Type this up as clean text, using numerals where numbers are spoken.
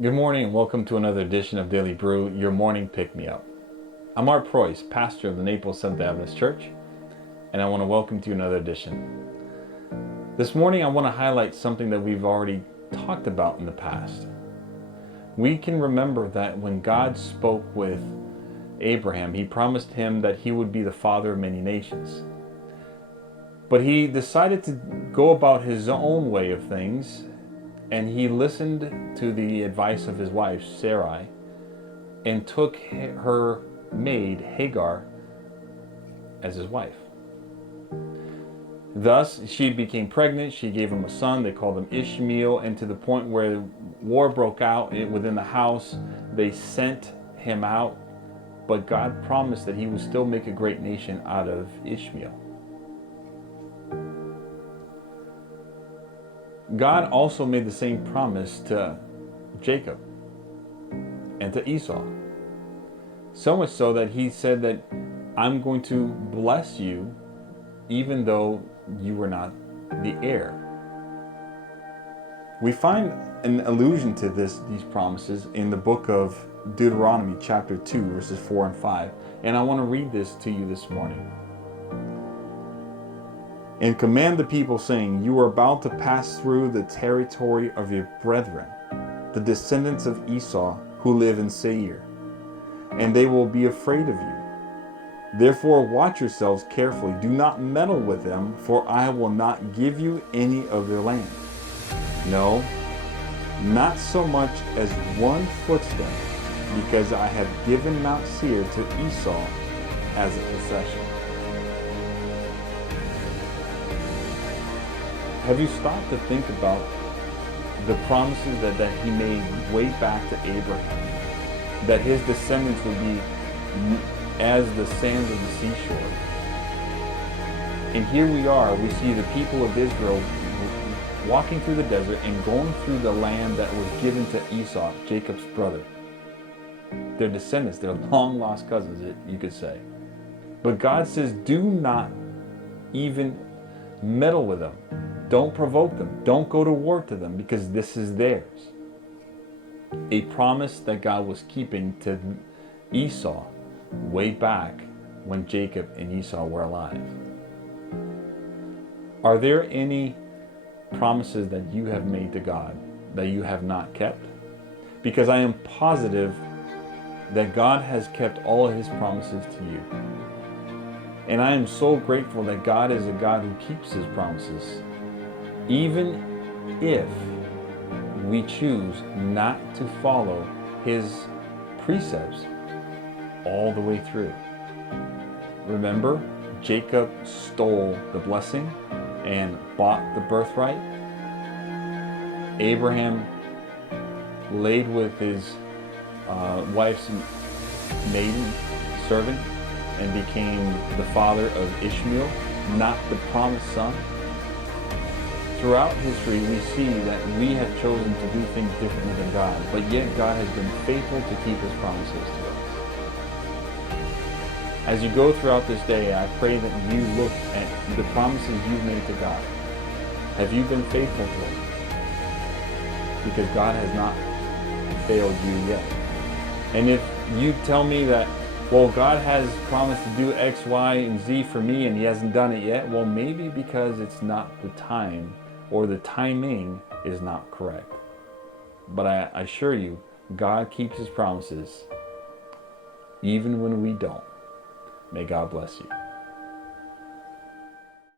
Good morning and welcome to another edition of Daily Brew, your morning pick-me-up. I'm Art Preuss, pastor of the Naples SDA Church, and I want to welcome you to another edition. This morning I want to highlight something that we've already talked about in the past. We can remember that when God spoke with Abraham, he promised him that he would be the father of many nations. But he decided to go about his own way of things, and he listened to the advice of his wife, Sarai, and took her maid, Hagar, as his wife. Thus, she became pregnant. She gave him a son. They called him Ishmael, and to the point where war broke out within the house, they sent him out. But God promised that he would still make a great nation out of Ishmael. God also made the same promise to Jacob and to Esau. So much so that he said that I'm going to bless you even though you were not the heir. We find an allusion to these promises in the book of Deuteronomy chapter 2 verses 4 and 5. And I want to read this to you this morning. And command the people, saying, you are about to pass through the territory of your brethren, the descendants of Esau, who live in Seir, and they will be afraid of you. Therefore watch yourselves carefully. Do not meddle with them, for I will not give you any of their land. No, not so much as one footstep, because I have given Mount Seir to Esau as a possession. Have you stopped to think about the promises that he made way back to Abraham? That his descendants would be as the sands of the seashore. And here we are, we see the people of Israel walking through the desert and going through the land that was given to Esau, Jacob's brother. Their descendants, their long lost cousins, you could say. But God says, do not even meddle with them. Don't provoke them. Don't go to war to them, because this is theirs. A promise that God was keeping to Esau way back when Jacob and Esau were alive. Are there any promises that you have made to God that you have not kept? Because I am positive that God has kept all of his promises to you. And I am so grateful that God is a God who keeps his promises, even if we choose not to follow his precepts all the way through. Remember, Jacob stole the blessing and bought the birthright. Abraham laid with his wife's maiden servant and became the father of Ishmael, not the promised son. Throughout history, we see that we have chosen to do things differently than God, but yet God has been faithful to keep his promises to us. As you go throughout this day, I pray that you look at the promises you've made to God. Have you been faithful to them? Because God has not failed you yet. And if you tell me that, well, God has promised to do X, Y, and Z for me and he hasn't done it yet, well, maybe because it's not the time, or the timing is not correct. But I assure you, God keeps his promises even when we don't. May God bless you.